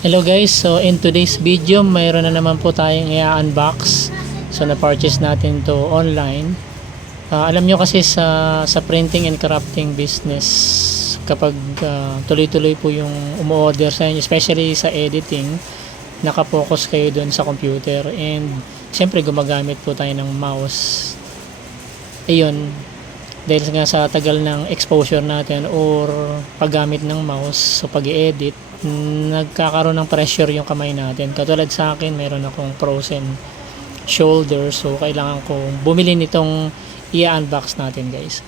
Hello guys, so in today's video mayroon na naman po tayong i-unbox. So na-purchase natin to online. Alam nyo kasi sa printing and crafting business, kapag tuloy-tuloy po yung umu-order sa inyo, especially sa editing, nakapokus kayo doon sa computer, and siyempre gumagamit po tayo ng mouse. Ayun, dahil nga sa tagal ng exposure natin or paggamit ng mouse, so pag-edit, nagkakaroon ng pressure yung kamay natin. Katulad sa akin, meron akong frozen shoulder, so kailangan kong bumili nitong i-unbox natin guys.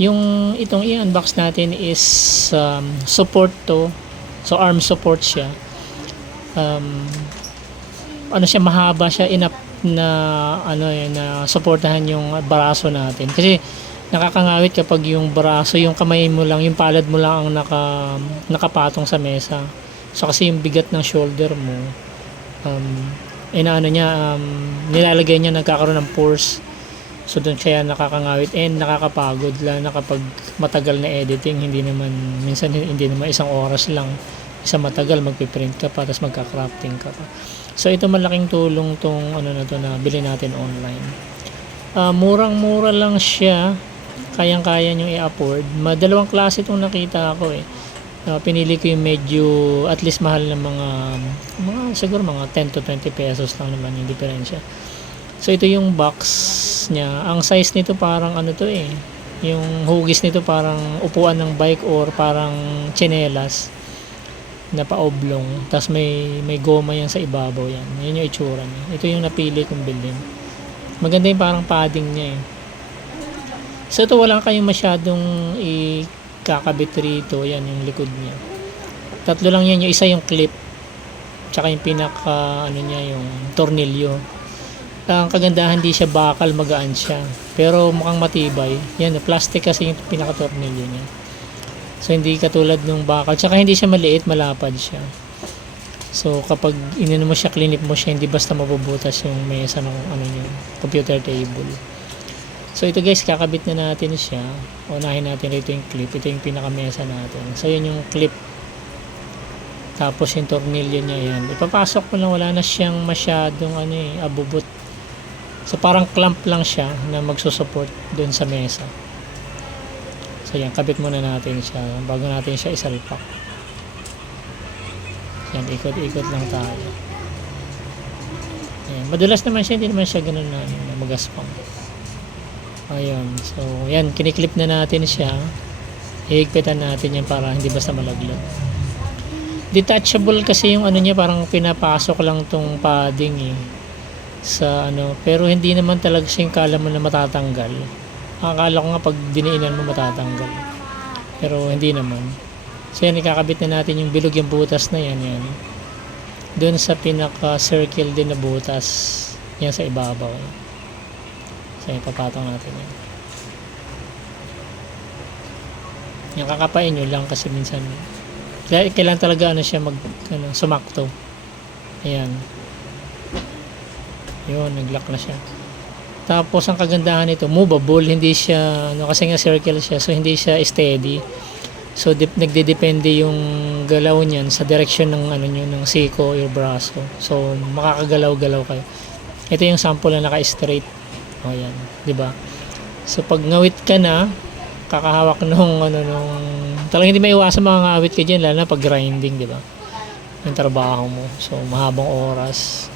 Yung itong i-unbox natin is support to, so arm support siya. Ano siya, mahaba siya, enough na na suportahan yung braso natin, kasi nakakangawit kapag yung braso, yung kamay mo lang, yung palad mo lang ang nakapatong sa mesa. So kasi yung bigat ng shoulder mo, nilalagay niya, nagkakaroon ng force. So doon kaya nakakangawit and nakakapagod, lalo na kapag matagal na editing. Minsan hindi naman isang oras lang, isang matagal, magpiprint ka pa, tapos magka-crafting ka pa. So ito, malaking tulong tong na to na bili natin online. Murang-mura lang siya, kayang-kaya nyo i-afford. Dalawang klase itong nakita ko eh. Pinili ko yung medyo at least mahal na mga siguro mga 10 to 20 pesos lang naman yung diferensya. So ito yung box niya. Ang size nito parang yung hugis nito parang upuan ng bike or parang tsinelas na pa-oblong. Tapos may goma yan sa ibabaw yan. Yan yung itsura niya. Ito yung napili kong bilhin. Maganda yung parang padding niya eh. So ito, wala kayong masyadong ikakabit rito. Yan yung likod niya. Tatlo lang yan. Yung isa yung clip, tsaka yung pinaka niya, yung tornilyo. Ang kagandahan, di siya bakal, magaan siya, pero mukhang matibay. Yan, plastic kasi yung pinaka tornilyo niya. So hindi katulad ng bakal, tsaka hindi siya maliit, malapad siya. So kapag mo siya, cleanip mo siya, hindi basta mabubutas yung mesa ng niya, computer table. So ito guys, kakabit na natin siya. Unahin natin rito yung clip. Ito yung pinakamesa natin. So yun yung clip. Tapos yung tornilyo niya, yan. Ipapasok mo lang, wala na siyang masyadong abubot. So parang clamp lang siya na magsusupport dun sa mesa. So yan, kabit muna natin siya bago natin siya isalpak. Yan, ikot-ikot lang tayo. Yan, madulas naman siya, hindi naman siya ganun na magaspang. Ayun, so yan, kiniklip na natin siya. Hihigpitan natin yan para hindi basta malaglag. Detachable kasi yung niya, parang pinapasok lang tong padding eh sa pero hindi naman talaga siya yung kala mo na matatanggal. Akala ko nga pag diniinan mo matatanggal, pero hindi naman. So yan, ikakabit na natin yung bilog, yung butas na yan doon sa pinaka circle din na butas yan sa ibabaw. So ipapatong natin yan, kakapain nyo lang kasi minsan kailangan talaga siya sumakto. Ayan, yun, naglock na siya. Tapos ang kagandahan nito, movable, hindi siya kasi nga circle siya, so hindi siya steady. So nagdedepende yung galaw niyan sa direction ng ng siko or braso. So makakagalaw-galaw kayo. Ito yung sample na naka-straight. O yan, 'di ba? So pag ngawit ka na, kakahawak nung talagang hindi maiwasan mga ngawit ka diyan, lalo na pag grinding, 'di ba? Yung trabaho mo. So mahabang oras.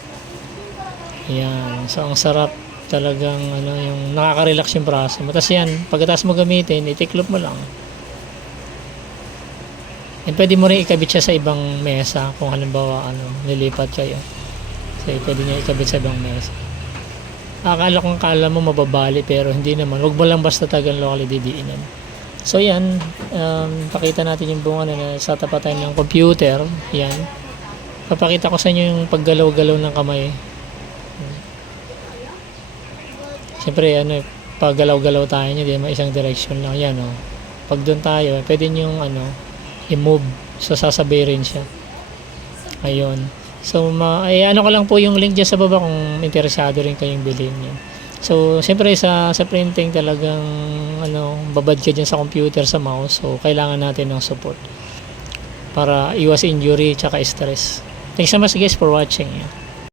Yan. So ang sarap talagang yung nakaka-relax yung braso mo. Tapos yan, pagkatapos mo gamitin, itiklop mo lang. And pwede mo rin ikabit siya sa ibang mesa kung halimbawa nilipat kayo. So pwede niya ikabit sa ibang mesa. Akala mo mababali, pero hindi naman. Huwag mo lang basta tagang locally didiinan. So yan, pakita natin yung buong na sa tapatan ng computer. Yan. Papakita ko sa inyo yung paggalaw-galaw ng kamay. Siyempre pag galaw-galaw tayo niya, di naman isang direction lang yan. Pag doon tayo, pwede nyo i-move, so sasabay rin siya. Ayun, so ko lang po yung link dyan sa baba kung interesado rin kayong bilhin niya. So siyempre sa printing talagang babad ka dyan sa computer, sa mouse, so kailangan natin ng support. para iwas injury tsaka stress. Thanks so much guys for watching.